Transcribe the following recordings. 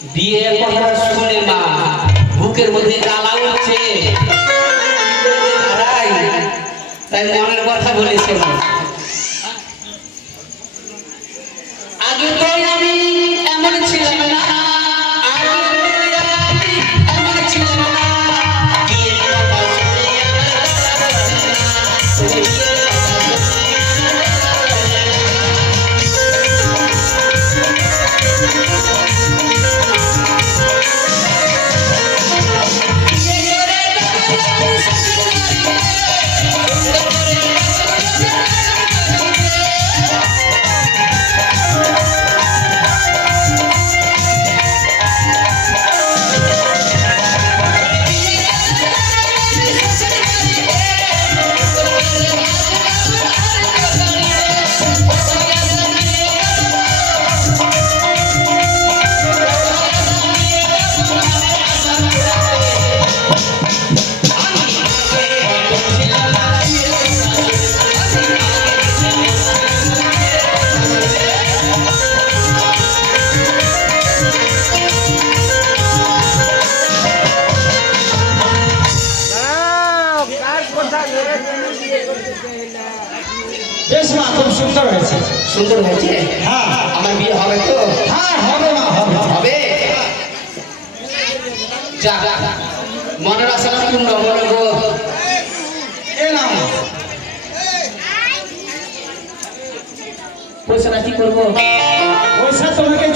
বিয়ে কথা শুনে মা বুকের মধ্যে জ্বালা উঠছে, তাই মনের কথা বলেছে। আগে তো আমি এমন ছিলাম না, এমন ছিলাম না, বিয়ের কথা শুনে বেশ মা, খুব সুন্দর হয়েছে। সুন্দর হয়েছে। হ্যাঁ, আমার বিয়ে হবে তো? হ্যাঁ হবে মা, হবে হবে। যা মনের আশা পূর্ণ মনে গো। এ নাও পয়সাটা কি করবো? পয়সা তোমাকে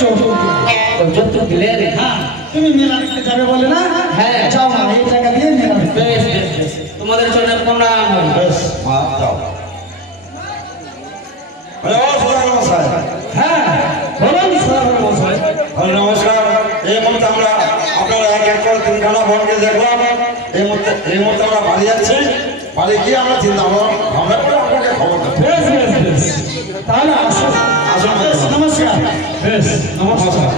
যৌতুক দিলে রে। হ্যাঁ, তুমি মেলা দেখতে যাবে বলে না? হ্যাঁ। যাও মা, এই টাকা দিয়ে মেলা দেখতে। বেশ বেশ বেশ, তোমাদের জন্য প্রণাম। বেশ মা, যাও। হ্যাঁ বলুন সদাগর মশাই। নমস্কার। এই মুহূর্তে আমরা আপনারা এক এক করে তিনখানা বোনকে দেখলাম। এই মুহূর্তে আমরা বাড়ি যাচ্ছি। বাড়ি গিয়ে আমরা চিন্তা ভাবনা করে আপনাকে খবর দেবো। বেশ বেশ বেশ, তাহলে আসুন। আসুন। বেশ, নমস্কার। বেশ নমস্কার।